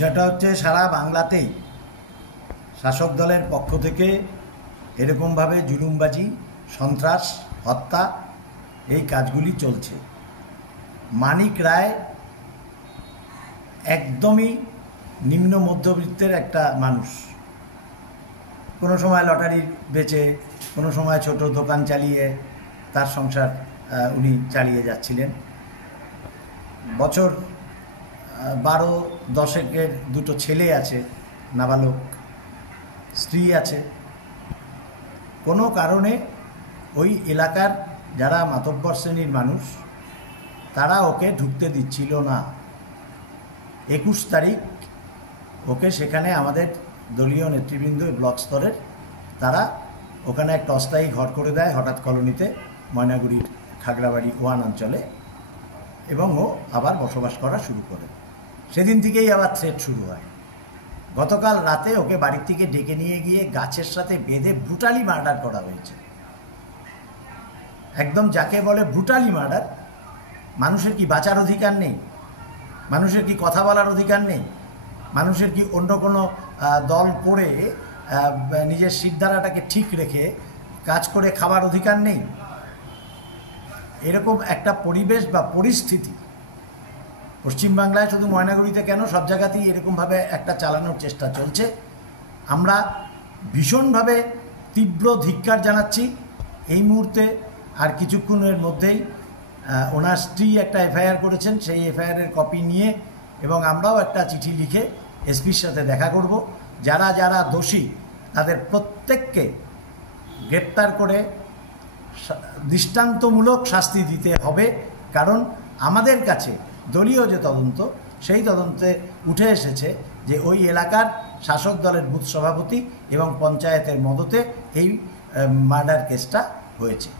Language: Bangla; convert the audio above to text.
বিষয়টা হচ্ছে সারা বাংলাতেই শাসক দলের পক্ষ থেকে এরকমভাবে জুলুমবাজি, সন্ত্রাস, হত্যা এই কাজগুলি চলছে। মানিক রায় একদমই নিম্ন মধ্যবিত্তের একটা মানুষ। কোনো সময় লটারি বেচে, কোনো সময় ছোট দোকান চালিয়ে তার সংসার উনি চালিয়ে যাচ্ছিলেন। বছর 12-10 দুটো ছেলে আছে, নাবালক, স্ত্রী আছে। কোনো কারণে ওই এলাকার যারা মাতব্বর শ্রেণীর মানুষ তারা ওকে ঢুকতে দিচ্ছিল না। 21 তারিখ ওকে সেখানে আমাদের দলীয় নেতৃবৃন্দ ব্লক স্তরের তারা ওখানে একটা অস্থায়ী ঘর করে দেয় হঠাৎ কলোনিতে, ময়নাগুড়ির খাগড়াবাড়ি 1 অঞ্চলে, এবং ও আবার বসবাস করা শুরু করে। সেদিন থেকেই আবার থ্রেট শুরু হয়। গতকাল রাতে ওকে বাড়ির থেকে ডেকে নিয়ে গিয়ে গাছের সাথে বেঁধে ব্রুটালি মার্ডার করা হয়েছে। একদম যাকে বলে ব্রুটালি মার্ডার। মানুষের কি বাঁচার অধিকার নেই? মানুষের কি কথা বলার অধিকার নেই? মানুষের কি অন্য কোনো দল পড়ে নিজের সিদ্ধারাটাকে ঠিক রেখে কাজ করে খাবার অধিকার নেই? এরকম একটা পরিবেশ বা পরিস্থিতি পশ্চিমবাংলায়, শুধু ময়নাগুড়িতে কেন, সব জায়গাতেই এরকমভাবে একটা চালানোর চেষ্টা চলছে। আমরা ভীষণভাবে তীব্র ধিক্কার জানাচ্ছি। এই মুহূর্তে আর কিছুক্ষণের মধ্যেই ওনার স্ত্রী একটা এফআইআর করেছেন, সেই এফআইআরের কপি নিয়ে এবং আমরাও একটা চিঠি লিখে এসপির সাথে দেখা করব। যারা যারা দোষী তাদের প্রত্যেককে গ্রেপ্তার করে দৃষ্টান্তমূলক শাস্তি দিতে হবে। কারণ আমাদের কাছে দলীয় যে তদন্ত, সেই তদন্তে উঠে এসেছে যে ওই এলাকার শাসক দলের বুথ সভাপতি এবং পঞ্চায়েতের মদতে এই মার্ডার কেসটা হয়েছে।